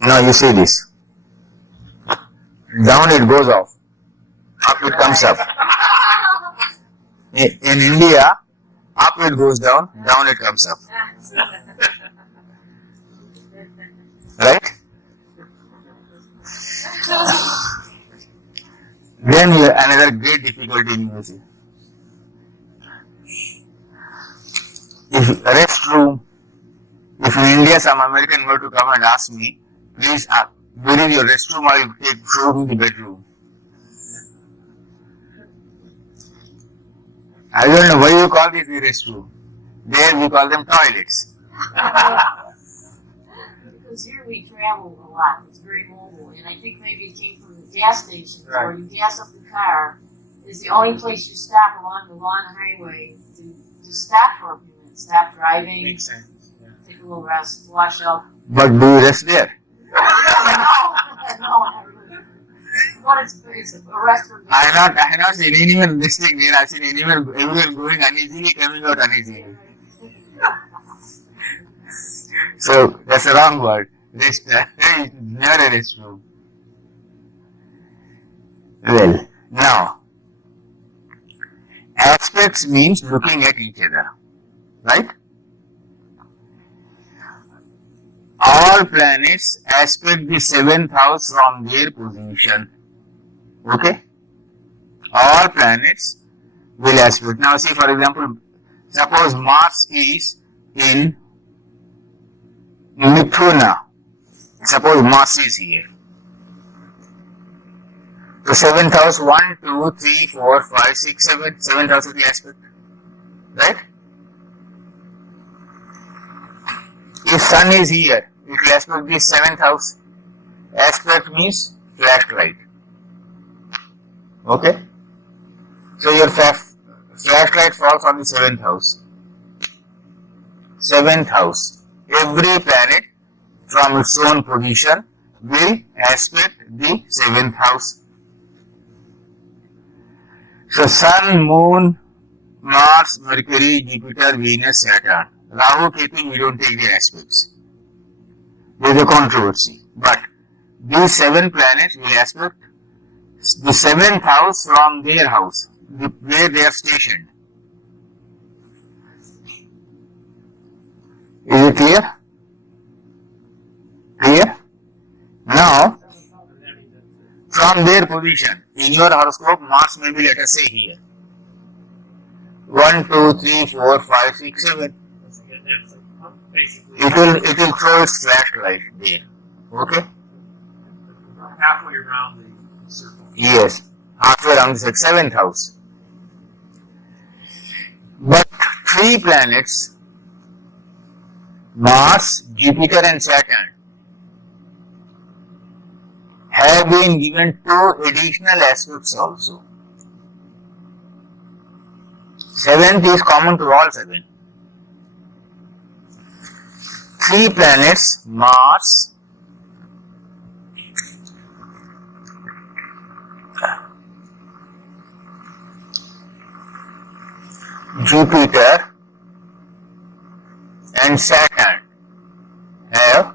Now you see this. Down it goes off. Up it comes up. In India, up it goes down, down it comes up. Right? Then another great difficulty in music. If restroom, if in India some American were to come and ask me, please, where is your restroom? I will show me the bedroom. I don't know why you call this the restroom. There we call them toilets. Because here we travel a lot. It's very mobile. And I think maybe it came from the gas stations where you gas up the car. Is the only place you stop along the long highway to stop for a few minutes. Stop driving. Makes sense. Yeah. Take a little rest, wash up. But do you rest there? No, but it's a restaurant. I have not seen anyone resting there. I have seen everyone going uneasily, coming out uneasily. So that's a wrong word. Rest, never a restroom. Well, now, aspects means looking at each other, right? All planets aspect the seventh house from their position. Okay? All planets will aspect. Now see, for example, suppose Mars is in Mithuna. Suppose Mars is here. So 7th house, 1, 2, 3, 4, 5, 6, 7. 7th house is the aspect. Right? If sun is here, it will aspect the 7th house. Aspect means flashlight. Okay? So your flashlight falls on the 7th house. 7th house. Every planet from its own position will aspect the 7th house. So Sun, Moon, Mars, Mercury, Jupiter, Venus, Saturn. Rahu, Ketu, we don't take the aspects. There is a controversy. But these 7 planets will aspect the 7th house from their house, where they are stationed. Is it clear? Clear? Now, from their position, in your horoscope, Mars may be, let us say, here. 1, 2, 3, 4, 5, 6, 7. Basically, It will throw its flashlight there. Okay? halfway around the circle. Yes. Halfway around the 7th house. But 3 planets, Mars, Jupiter and Saturn, have been given 2 additional aspects also. 7th is common to all 7. 3 planets, Mars, Jupiter and Saturn have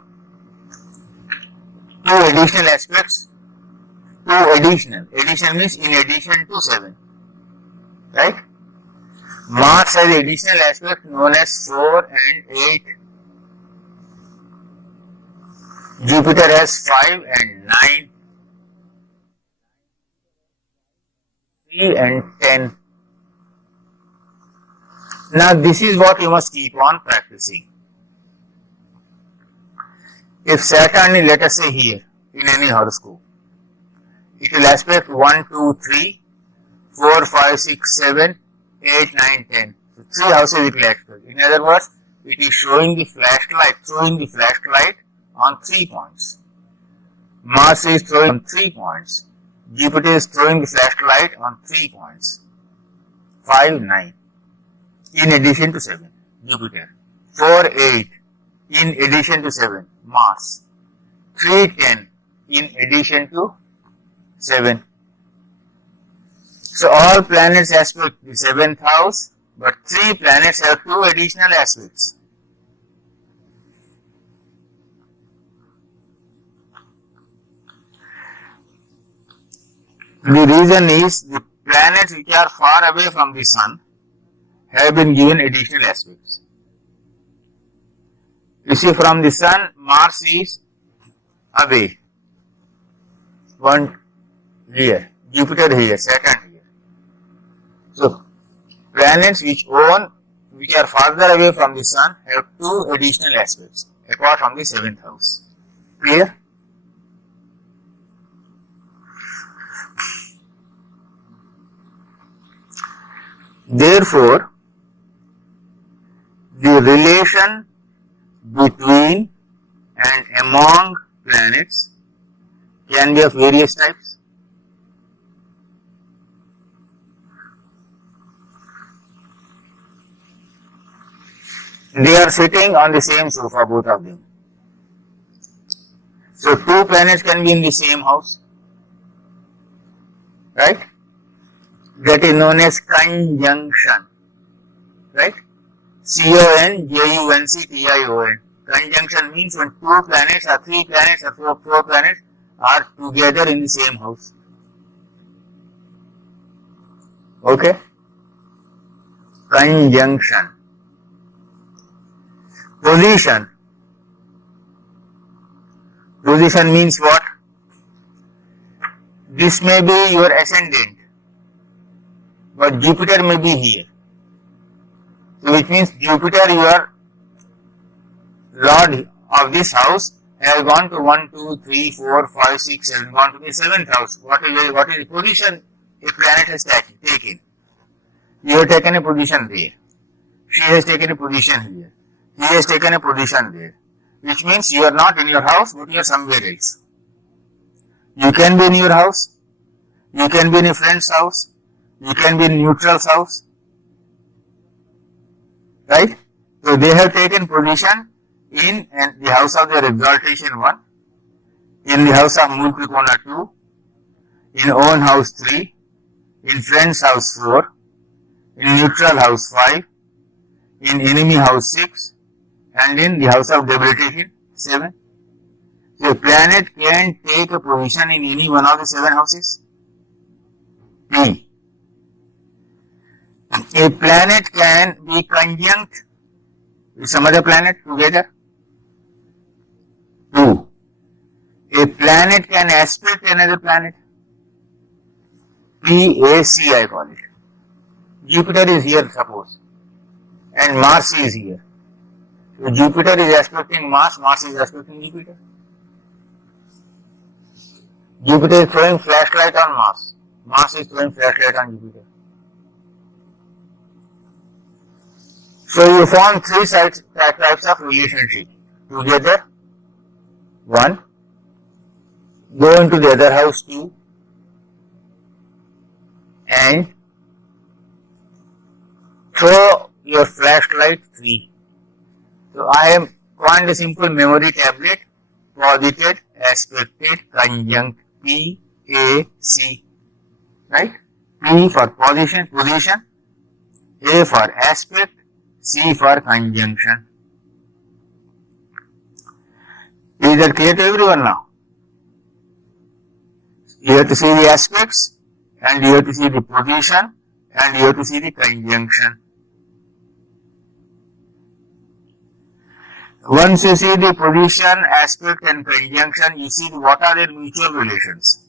2 additional aspects. 2 additional. Addition means in addition to 7. Right? Mars has additional aspect known as 4 and 8. Jupiter has 5 and 9. 3 and 10. Now this is what you must keep on practicing. If Saturn is, let us say, here in any horoscope, it will aspect 1, 2, 3, 4, 5, 6, 7, 8, 9, 10. So 3 houses it will aspect. In other words, it is throwing the flashlight on 3 points. Mars is throwing on 3 points. Jupiter is throwing the flashlight on 3 points. 5, 9. In addition to 7, Jupiter. 4, 8. In addition to 7, Mars. 3, 10. In addition to 7. So all planets aspect the 7th house, but 3 planets have 2 additional aspects. The reason is the planets which are far away from the Sun have been given additional aspects. You see, from the Sun, Mars is away. 1 here, Jupiter here, Saturn here. So, planets which are farther away from the Sun have 2 additional aspects apart from the 7th house. Clear? Therefore, the relation between and among planets can be of various types. They are sitting on the same sofa, both of them. So 2 planets can be in the same house. Right? That is known as conjunction. Right? Conjunction. Conjunction means when 2 planets or 3 planets or 4 planets are together in the same house. Okay? Conjunction. Position. Position means what? This may be your ascendant, but Jupiter may be here. So which means Jupiter, your lord of this house, has gone to 1, 2, 3, 4, 5, 6, 7, gone to the 7th house. What is the position a planet has taken? You have taken a position there. She has taken a position here. He has taken a position there. Which means you are not in your house, but you are somewhere else. You can be in your house. You can be in a friend's house. You can be in neutral's house. Right? So they have taken position in the house of their exaltation 1, in the house of Mula Trikona 2, in own house 3, in friend's house 4, in neutral house 5, in enemy house 6, and in the house of debilitation 7. So a planet can take a position in any one of the 7 houses. P. A planet can be conjunct with some other planet together. 2. A planet can aspect another planet. PAC I call it. Jupiter is here, suppose, and Mars is here. So Jupiter is aspecting Mars, Mars is aspecting Jupiter. Jupiter is throwing flashlight on Mars, Mars is throwing flashlight on Jupiter. So you form 3 types of relationship together. 1, go into the other house 2, and throw your flashlight 3. So I have coined a simple memory tablet: posited, aspected, conjunct, PAC. Right? P for position, A for aspect, C for conjunction. Is that clear to everyone now? You have to see the aspects, and you have to see the position, and you have to see the conjunction. Once you see the position, aspect and conjunction, you see what are their mutual relations.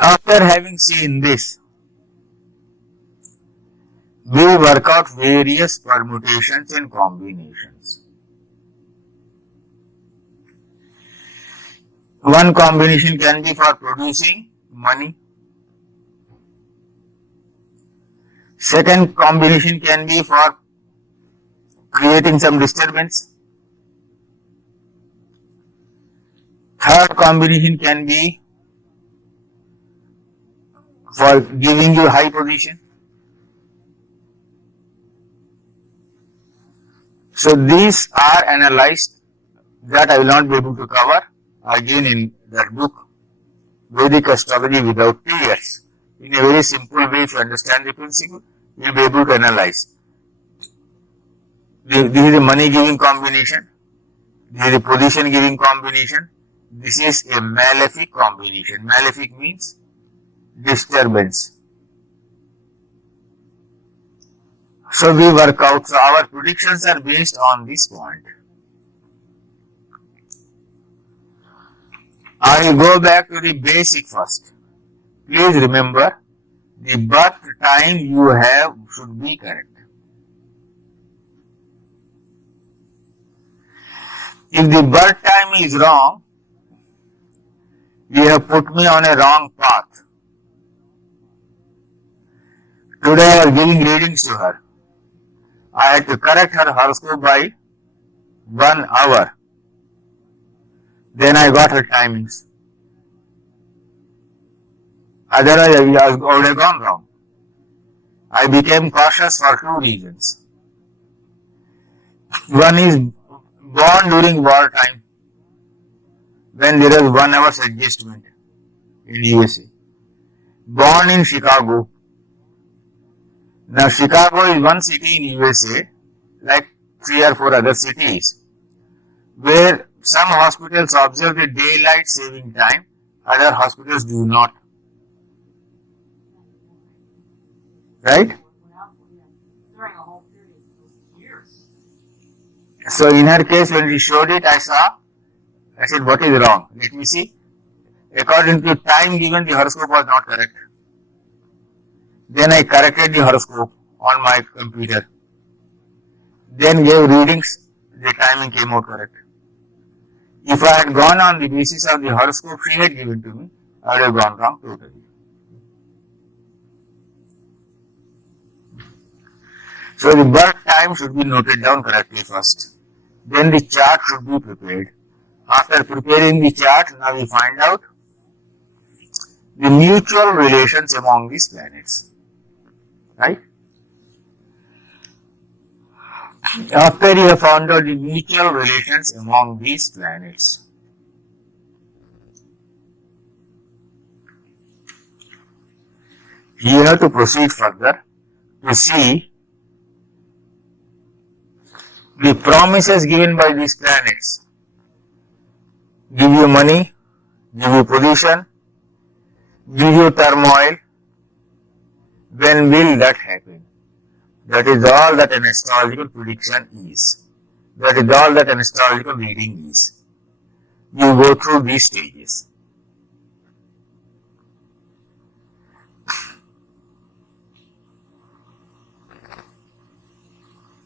After having seen this, we work out various permutations and combinations. One combination can be for producing money. Second combination can be for creating some disturbance. Third combination can be for giving you high position. So these are analyzed, that I will not be able to cover again in that book, Vedic Astrology Without Tears. In a very simple way, if you understand the principle, you will be able to analyze. This is a money giving combination. This is a position giving combination. This is a malefic combination. Malefic means disturbance. So we work out, so our predictions are based on this point. I will go back to the basic first. Please remember, the birth time you have should be correct. If the birth time is wrong, you have put me on a wrong path. Today I was giving readings to her. I had to correct her horoscope by 1 hour. Then I got her timings. Otherwise I would have gone wrong. I became cautious for 2 reasons. One is born during war time, when there was 1 hour's adjustment in USA. Born in Chicago. Now Chicago is one city in USA, like 3 or 4 other cities, where some hospitals observe the daylight saving time, other hospitals do not. Right? During a whole period of years. So in her case, when we showed it, I said, what is wrong? Let me see. According to time given, the horoscope was not correct. Then I corrected the horoscope on my computer. Then gave readings, the timing came out correct. If I had gone on the basis of the horoscope she had given to me, I would have gone wrong totally. So the birth time should be noted down correctly first. Then the chart should be prepared. After preparing the chart, now we find out the mutual relations among these planets. Right? After you have found out the mutual relations among these planets, you have to proceed further to see the promises given by these planets. Give you money, give you position, give you turmoil. When will that happen? That is all that an astrological prediction is. That is all that an astrological reading is. You go through these stages.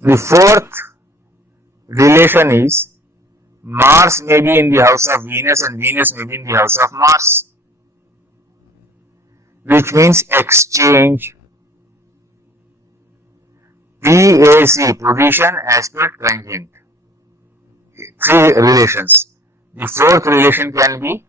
The fourth relation is Mars may be in the house of Venus and Venus may be in the house of Mars, which means exchange. PAC, position, aspect, conjunct. Three relations. The fourth relation can be